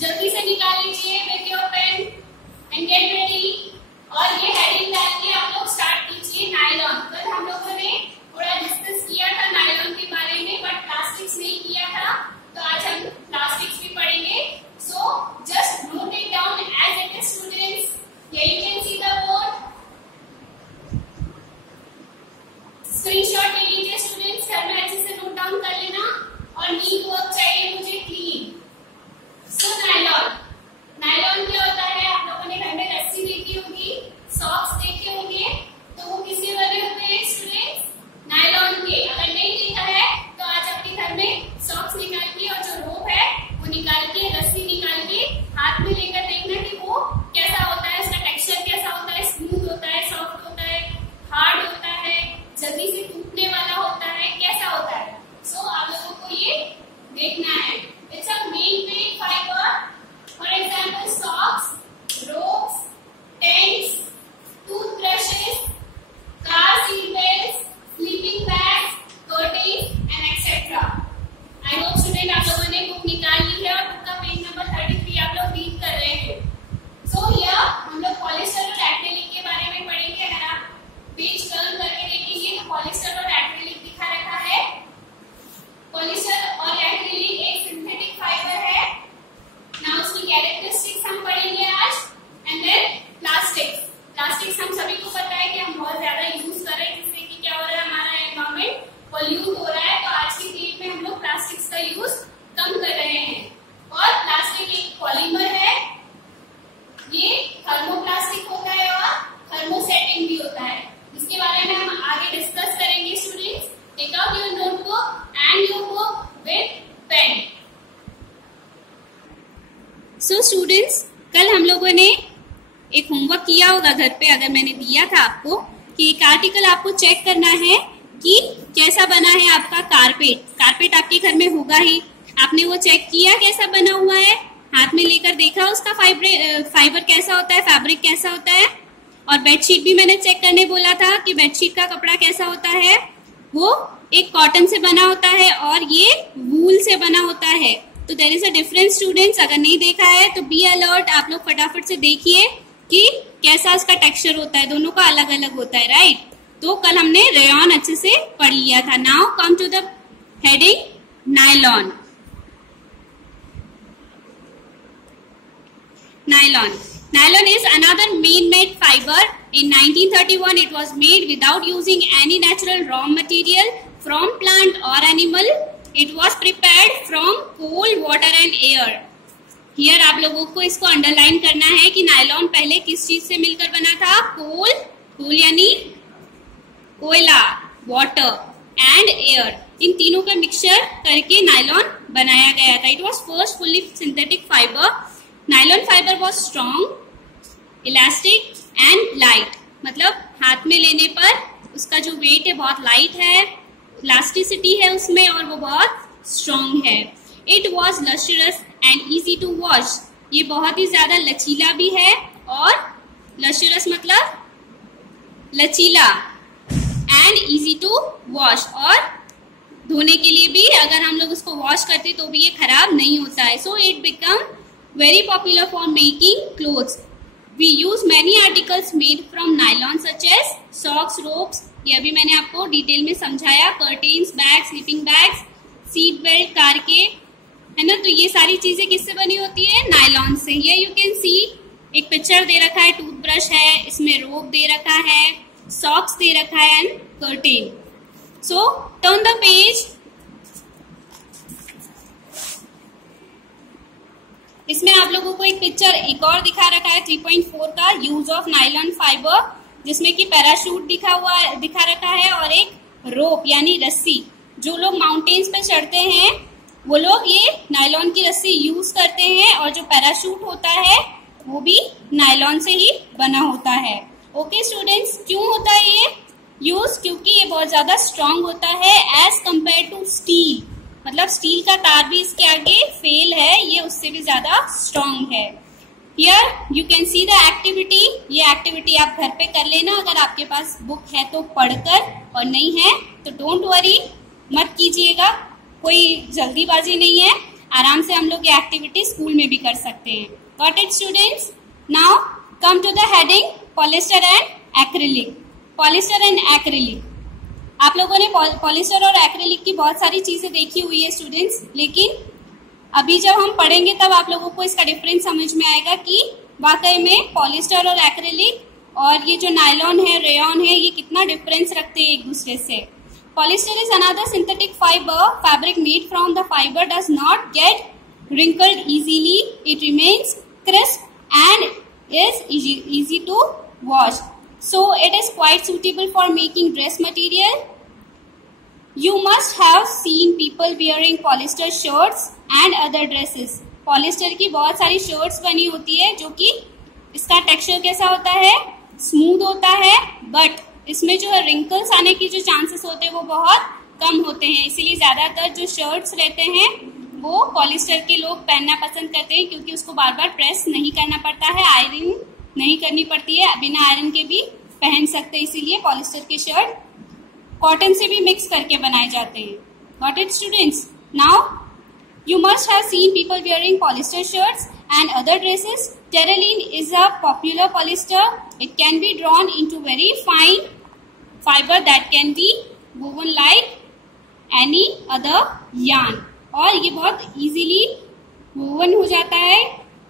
जल्दी से निकाल लीजिए with your pen and get ready. और ये हेडिंग डाल के आप लोग स्टार्ट कीजिए नायलॉन। कल हम लोगों ने थोड़ा डिस्कस किया था नायलॉन के बारे में, बट प्लास्टिक्स नहीं किया था, तो आज हम प्लास्टिक्स भी पढ़ेंगे। So just note it down as it is students. Here you can see the board. Screenshot ले लीजिए स्टूडेंट्स, घर में अच्छे से नोट डाउन कर लेना। और नीट वर्क चाहिए मुझे क्लीन। सो नायलॉन, नायलॉन क्या होता है? आप लोगों ने घर में रस्सी देखी होगी, सॉक्स देखे होंगे, तो वो किसके बने होते हैं स्टूडेंट्स? नायलॉन के। अगर नहीं देखा है तो आज अपने घर में सॉक्स निकाल के और जो रोप है वो निकाल के, रस्सी निकाल के हाथ में लेकर देखना कि वो कैसा होता है, उसका टेक्सचर कैसा होता है, स्मूथ होता है, सॉफ्ट होता है, हार्ड होता है, जल्दी से टूटने वाला होता है, कैसा होता है। सो आप लोगों को ये देखना है। It's a man made fibre. For example socks, ropes, tents, toothbrushes, car seat belts, sleeping bags, curtains and etcetera. आई होप स्टूडेंट आप लोगों ने बुक निकाल ली है और बुक का पेज नंबर 33 आप लोग रीड कर रहे हैं। सो हियर हम लोग पॉलिस्टर और एक्रिलिक के बारे में पढ़ेंगे। अगर आप पेज टर्न करके देखेंगे तो पॉलिस्टर और एक्रिलिक दिखा रखा है। पॉलिस्टर और एक्रिलिक एक सिंथेटिक फाइबर है। नाउ उसकी कैरेक्टरिस्टिक्स हम पढ़ेंगे आज। And then plastics. प्लास्टिक्स हम सभी को पता है कि हम बहुत ज्यादा यूज कर रहे हैं, जिससे कि क्या हो रहा है, हमारा एनवायरमेंट पॉल्यूट हो रहा है। तो आज की डेट में हम लोग प्लास्टिक्स का यूज कम कर रहे हैं। और प्लास्टिक एक पॉलीमर है, ये थर्मोप्लास्टिक होता है और थर्मोसेटिंग भी होता है। इसके बारे में हम आगे डिस्कस करेंगे students. Take out your notebook and your book with pen. So students, कल हम लोगों ने एक होमवर्क किया होगा घर पे, अगर मैंने दिया था आपको कि एक आर्टिकल आपको चेक करना है कि कैसा बना है आपका कारपेट। कारपेट आपके घर में होगा ही, आपने वो चेक किया कैसा बना हुआ है, हाथ में लेकर देखा उसका फाइबर कैसा होता है, फैब्रिक कैसा होता है। और बेडशीट भी मैंने चेक करने बोला था कि बेडशीट का कपड़ा कैसा होता है, वो एक कॉटन से बना होता है और ये वूल से बना होता है। तो there is a difference students. अगर नहीं देखा है तो बी अलर्ट, आप लोग फटाफट से देखिए कि कैसा उसका टेक्सचर होता है, दोनों का अलग अलग होता है, राइट। तो कल हमने रेयॉन अच्छे से पढ़ लिया था। Now come to the heading nylon. Nylon is another man-made fiber. In 1931, it was made without using any natural raw material from plant or animal. It was prepared from coal, water and air. Here आप लोगों को इसको underline करना है कि nylon पहले किस चीज से मिलकर बना था? कोल यानी कोयला, वाटर एंड एयर, इन तीनों का मिक्सचर करके नायलॉन बनाया गया था। It was first fully synthetic fiber. Nylon fibre was strong, elastic and light. मतलब हाथ में लेने पर उसका जो वेट है बहुत लाइट है, इलास्टिसिटी है उसमें और वो बहुत स्ट्रॉन्ग है। It was lustrous and easy to wash. ये बहुत ही ज्यादा लचीला भी है, और लस्ट्रस मतलब लचीला, एंड इजी टू वॉश, और धोने के लिए भी अगर हम लोग उसको वॉश करते तो भी ये खराब नहीं होता है। So it become very popular for making clothes. We use many articles made from nylon such as socks, ropes, ये अभी मैंने आपको डिटेल में समझाया, curtains, bag, sleeping bags, seat belt car के, है ना। तो ये सारी चीजें किससे बनी होती है? नायलॉन से। ये यू कैन सी एक पिक्चर दे रखा है, टूथब्रश है, इसमें रोप दे रखा है, सॉक्स दे रखा है and curtain. So turn the page. इसमें आप लोगों को एक पिक्चर एक और दिखा रखा है 3.4 का, यूज ऑफ नायलॉन फाइबर, जिसमें कि पैराशूट दिखा रखा है और एक रोप यानी रस्सी। जो लोग माउंटेन्स पे चढ़ते हैं वो लोग ये नायलॉन की रस्सी यूज करते हैं, और जो पैराशूट होता है वो भी नायलॉन से ही बना होता है। ओके स्टूडेंट्स, क्यों होता है ये यूज? क्योंकि ये बहुत ज्यादा स्ट्रांग होता है एज कंपेयर टू स्टील। मतलब स्टील का तार भी इसके आगे फेल है, ये उससे भी ज्यादा स्ट्रॉन्ग है। Here you can see the activity. ये एक्टिविटी आप घर पे कर लेना, अगर आपके पास बुक है तो पढ़कर, और नहीं है तो डोंट वरी, मत कीजिएगा, कोई जल्दीबाजी नहीं है। आराम से हम लोग ये एक्टिविटी स्कूल में भी कर सकते हैं। Got it students? Now come to the heading polyester and acrylic. Polyester and acrylic, आप लोगों ने पॉलिस्टर और एक्रिलिक की बहुत सारी चीजें देखी हुई है स्टूडेंट्स, लेकिन अभी जब हम पढ़ेंगे तब आप लोगों को इसका डिफरेंस समझ में आएगा कि वाकई में पॉलिस्टर और एक्रिलिक और ये जो नायलॉन है, रेयॉन है, ये कितना डिफरेंस रखते हैं एक दूसरे से। Polyester is another synthetic fiber fabric made from the fiber does not get wrinkled easily. It remains crisp and is easy to wash. So it is quite suitable for making dress material. You must have seen people wearing polyester shirts and other dresses. Polyester की बहुत सारी shirts बनी होती है जो कि इसका texture कैसा होता है, smooth होता है, but इसमें जो रिंकल्स आने की जो चांसेस होते हैं वो बहुत कम होते हैं। इसीलिए ज्यादातर जो शर्ट्स रहते हैं वो पॉलिस्टर के लोग पहनना पसंद करते हैं, क्योंकि उसको बार बार प्रेस नहीं करना पड़ता है, आयरन नहीं करनी पड़ती है, बिना आयरन के भी पहन सकते हैं। इसीलिए पॉलिस्टर के शर्ट कॉटन से भी मिक्स करके बनाए जाते हैं। Got it students? Now you must have seen people wearing polyester shirts and other dresses. Terylene is a popular polyester. It can be drawn into very fine fiber that can be woven like any other yarn. और ये बहुत easily woven हो जाता है।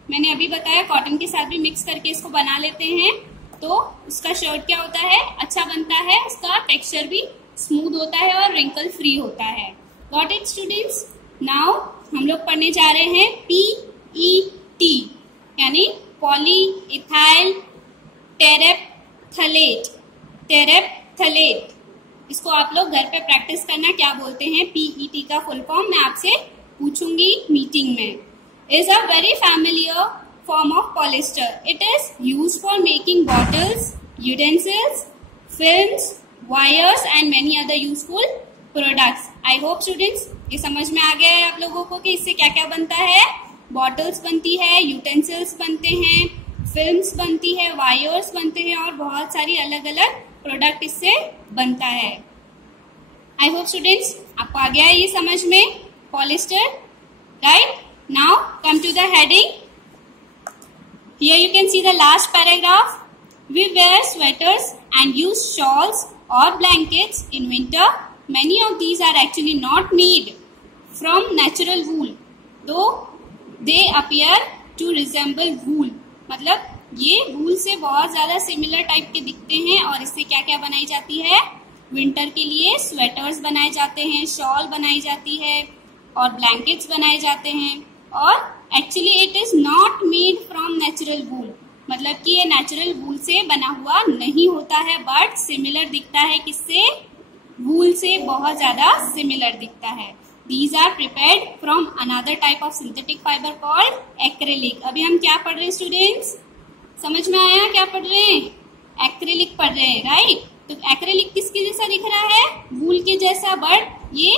मैंने अभी बताया cotton के साथ भी मिक्स करके इसको बना लेते हैं, तो उसका शर्ट क्या होता है, अच्छा बनता है, उसका टेक्सचर भी स्मूथ होता है और रिंकल फ्री होता है। Got it students? नाउ हम लोग पढ़ने जा रहे हैं PET यानी पॉली इथाइल टेरेप्थलेट। टेरेप्थलेट इसको आप लोग घर पे प्रैक्टिस करना, क्या बोलते हैं PET का फुल फॉर्म मैं आपसे पूछूंगी मीटिंग में। Is a very familiar form of polyester. It is used for making bottles, utensils, films, wires and many other useful products. I hope students ये समझ में आ गया है आप लोगों को कि इससे क्या क्या बनता है। बॉटल्स बनती है, यूटेंसिल्स बनते हैं, फिल्म्स बनती है, वायर्स बनते हैं और बहुत सारी अलग अलग प्रोडक्ट इससे बनता है। आई होप स्टूडेंट्स आपको आ गया है ये समझ में polyester, right? Now come to the heading. Here you can see the last paragraph. We wear sweaters and use shawls और blankets in winter. Many of these are actually not made from natural wool though they appear to resemble wool. मतलब ये वूल से बहुत ज्यादा similar type के दिखते हैं। और इससे क्या क्या बनाई जाती है, विंटर के लिए स्वेटर्स बनाए जाते हैं, शॉल बनाई जाती है और ब्लैंकेट्स बनाए जाते हैं। और actually it is not made from natural wool, मतलब कि ये नेचुरल वूल से बना हुआ नहीं होता है, बट सिमिलर दिखता है। किससे? वूल से बहुत ज्यादा सिमिलर दिखता है। These are prepared from another type of synthetic fiber called acrylic. अभी हम क्या पढ़ रहे हैं स्टूडेंट्स? समझ में आया क्या पढ़ रहे हैं? एक्रिलिक पढ़ रहे हैं, राइट? तो एक्रिलिक किसके जैसा दिख रहा है? वूल के जैसा, बट ये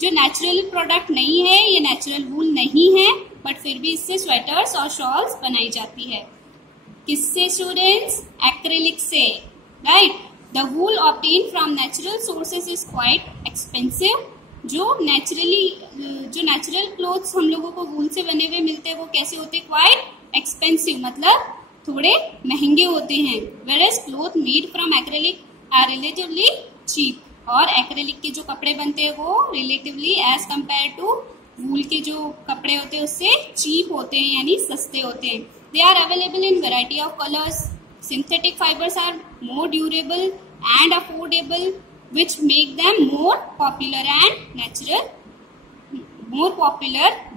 जो नेचुरल प्रोडक्ट नहीं है, ये नेचुरल वूल नहीं है, बट फिर भी इससे स्वेटर्स और शॉल्स बनाई जाती है। किससे स्टूडेंट्स? एक्रिलिक से, right? The wool obtained from natural sources is quite expensive. जो नेचुरल क्लोथ्स हम लोगों को वूल से बने हुए मिलते हैं वो कैसे होते हैं? क्वाइट एक्सपेंसिव, मतलब थोड़े महंगे होते हैं। whereas cloth made from acrylic are relatively cheap. और एक्रेलिक के जो कपड़े बनते हैं वो रिलेटिवली एज कम्पेयर टू वूल के जो कपड़े होते हैं उससे चीप होते हैं, यानी सस्ते होते हैं। They are available in variety of colours. Synthetic fibers are more durable and affordable, which make them more popular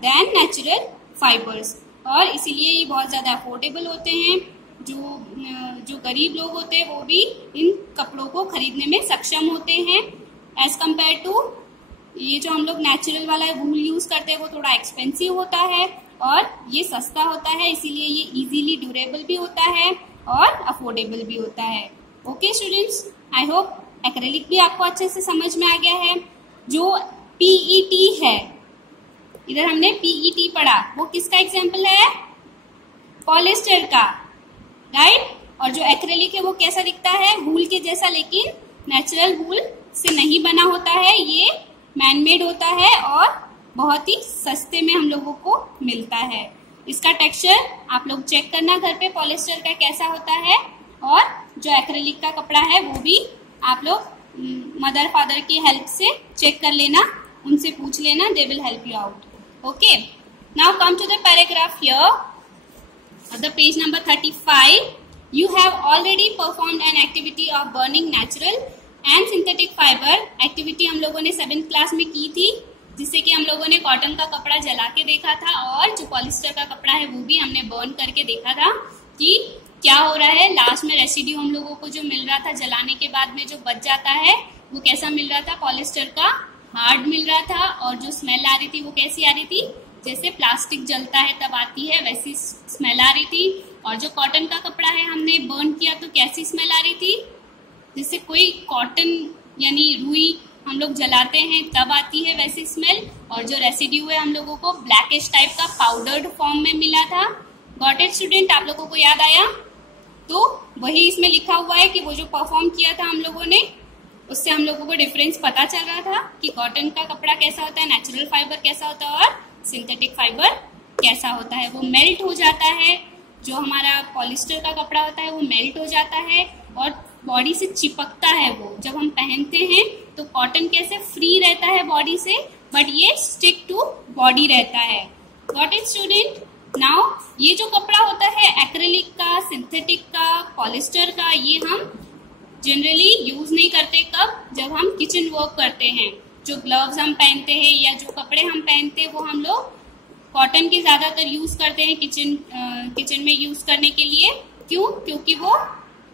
than natural fibers. और इसीलिए ये बहुत ज्यादा अफोर्डेबल होते हैं। जो गरीब लोग होते हैं वो भी इन कपड़ों को खरीदने में सक्षम होते हैं एज कम्पेयर टू ये जो हम लोग नेचुरल वाला वूल यूज करते हैं वो थोड़ा एक्सपेंसिव होता है और ये सस्ता होता है, इसीलिए ये इजीली ड्यूरेबल भी होता है और अफोर्डेबल भी होता है। Okay students, I hope acrylic भी आपको अच्छे से समझ में आ गया है। जो पीईटी है, इधर हमने पीईटी पढ़ा, वो किसका एग्जाम्पल है? पॉलिस्टर का, राइट? और जो एक्रेलिक है वो कैसा दिखता है? वूल के जैसा, लेकिन नेचुरल वूल से नहीं बना होता है, ये मैनमेड होता है और बहुत ही सस्ते में हम लोगों को मिलता है। इसका टेक्सचर आप लोग चेक करना घर पे पॉलिस्टर का कैसा होता है, और जो एक्रेलिक का कपड़ा है वो भी आप लोग मदर फादर की हेल्प से चेक कर लेना, उनसे पूछ लेना, they will help you out. Okay, now come to the paragraph here, the page number 35। You have already performed an activity of burning natural and synthetic fiber। Activity हम लोगों ने 7th क्लास में की थी, जिससे कि हम लोगों ने कॉटन का कपड़ा जला के देखा था और जो पॉलिस्टर का कपड़ा है वो भी हमने बर्न करके देखा था कि क्या हो रहा है। लास्ट में रेसिड्यू हम लोगों को जो मिल रहा था जलाने के बाद में जो बच जाता है वो कैसा मिल रहा था, पॉलिस्टर का हार्ड मिल रहा था, और जो स्मेल आ रही थी वो कैसी आ रही थी, जैसे प्लास्टिक जलता है तब आती है वैसी स्मेल आ रही थी। और जो कॉटन का कपड़ा है हमने बर्न किया तो कैसी स्मेल आ रही थी, जैसे कोई कॉटन यानी रुई हम लोग जलाते हैं तब आती है वैसी स्मेल। और जो रेसिड्यू है हम लोगों को ब्लैकिश टाइप का पाउडर्ड फॉर्म में मिला था। गॉट इट स्टूडेंट, आप लोगों को याद आया? तो वही इसमें लिखा हुआ है कि वो जो परफॉर्म किया था हम लोगों ने, उससे हम लोगों को डिफरेंस पता चल रहा था कि कॉटन का कपड़ा कैसा होता है, नेचुरल फाइबर कैसा होता है और सिंथेटिक फाइबर कैसा होता है। वो मेल्ट हो जाता है, जो हमारा पॉलिस्टर का कपड़ा होता है वो मेल्ट हो जाता है और बॉडी से चिपकता है। वो जब हम पहनते हैं तो कॉटन कैसे फ्री रहता है बॉडी से, बट ये स्टिक टू बॉडी रहता है। Got it student? नाउ ये जो कपड़ा होता है एक्रेलिक का, सिंथेटिक का, पॉलिस्टर का, ये हम जनरली यूज नहीं करते। कब? जब हम किचन वर्क करते हैं। जो ग्लव्स हम पहनते हैं या जो कपड़े हम पहनते हैं वो हम लोग कॉटन के ज्यादातर यूज करते हैं किचन में यूज करने के लिए। क्यों? क्योंकि वो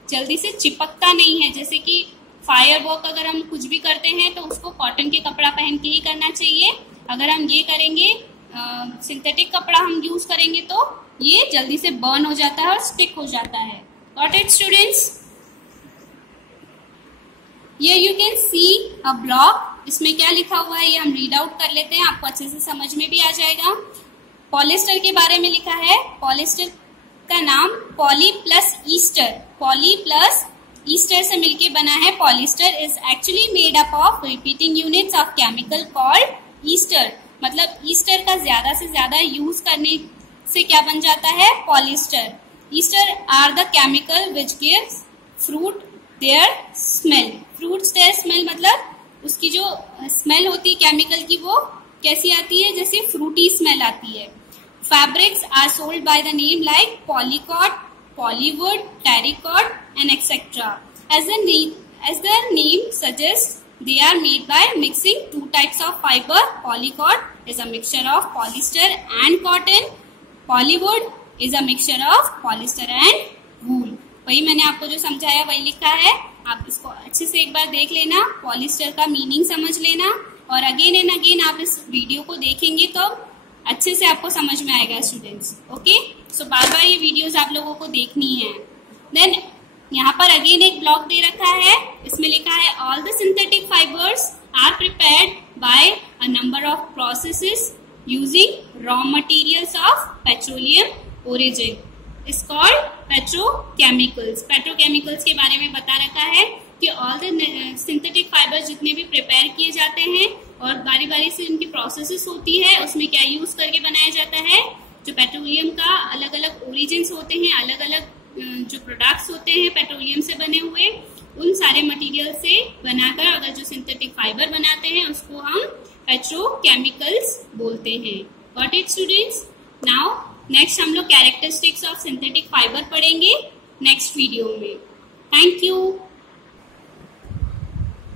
जल्दी से चिपकता नहीं है। जैसे कि फायर वर्क अगर हम कुछ भी करते हैं तो उसको कॉटन के कपड़ा पहन के ही करना चाहिए। अगर हम ये करेंगे सिंथेटिक कपड़ा हम यूज करेंगे तो ये जल्दी से बर्न हो जाता है और स्टिक हो जाता है। Got it students? ये you can see a block. इसमें क्या लिखा हुआ है ये हम रीड आउट कर लेते हैं, आपको अच्छे से समझ में भी आ जाएगा। पॉलिस्टर के बारे में लिखा है, पॉलिस्टर का नाम poly plus Easter, poly plus Easter से मिलके बना है। Polyester is actually made up of repeating units of chemical called Easter. मतलब ईस्टर का ज्यादा से ज्यादा यूज करने से क्या बन जाता है, polyester. Ester are the chemical which gives fruit their smell. Fruits their smell मतलब उसकी जो स्मेल होती है केमिकल की वो कैसी आती है, जैसे फ्रूटी स्मेल आती है। Fabrics are sold by the name like polycot, polywood, terrycot and etcetera. As the name suggest they are made by mixing two types of fiber. Polycot is a mixture of polyester and cotton. Polywood is a mixture of polyester and wool. वही मैंने आपको जो समझाया वही लिखा है, आप इसको अच्छे से एक बार देख लेना, पॉलिस्टर का मीनिंग समझ लेना और अगेन एंड अगेन आप इस वीडियो को देखेंगे तो अच्छे से आपको समझ में आएगा स्टूडेंट्स। ओके, सो बार बार ये वीडियोस आप लोगों को देखनी है। देन यहाँ पर अगेन एक ब्लॉक दे रखा है, इसमें लिखा है all the synthetic fibres are prepared by a number of processes using raw materials of petroleum origin is called petrochemicals. Petrochemicals के बारे में बता रखा है कि ऑल द सिंथेटिक फाइबर्स जितने भी प्रिपेयर किए जाते हैं और बारी बारी से उनकी प्रोसेसेस होती है, उसमें क्या यूज करके बनाया जाता है, जो पेट्रोलियम का अलग अलग ओरिजिन्स होते हैं, अलग अलग जो प्रोडक्ट्स होते हैं पेट्रोलियम से बने हुए, उन सारे मटेरियल से बनाकर अगर जो सिंथेटिक फाइबर बनाते हैं उसको हम पेट्रोकेमिकल्स बोलते हैं। Got it students? Now next हम लोग कैरेक्टरिस्टिक्स ऑफ सिंथेटिक फाइबर पढ़ेंगे नेक्स्ट वीडियो में। Thank you.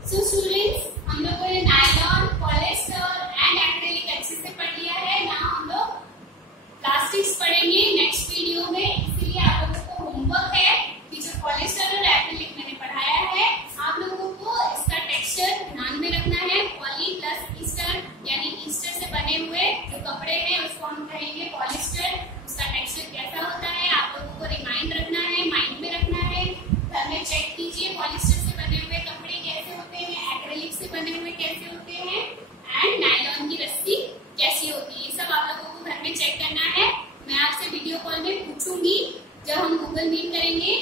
सो स्टूडेंट्स, हम लोगों ने नायलॉन, पॉलिएस्टर एंड एक्रेलिक अच्छे से पढ़ लिया है। नाउ हम लोग प्लास्टिक्स पढ़ेंगे नेक्स्ट वीडियो में, इसलिए आप लोगों को होमवर्क है कि जो पॉलिएस्टर और एक्रेलिक मैंने पढ़ाया है आप लोगों को इसका टेक्सचर ध्यान में रखना है। पॉली प्लस ईस्टर यानी ईस्टर से बने हुए जो कपड़े हैं उसको हम कहेंगे पॉलिएस्टर। उसका टेक्सचर कैसा होता है आप लोगों को रिमाइंड रखना है, माइंड में रखना है। घर में चेक कीजिए पॉलिएस्टर से बने हुए कपड़े कैसे होते हैं, एक्रेलिक से बने हुए कैसे होते हैं एंड नायलॉन की रस्सी कैसी होती है। ये सब आप लोगों को घर में चेक करना है। मैं आपसे वीडियो कॉल में पूछूंगी जब हम गूगल मीट करेंगे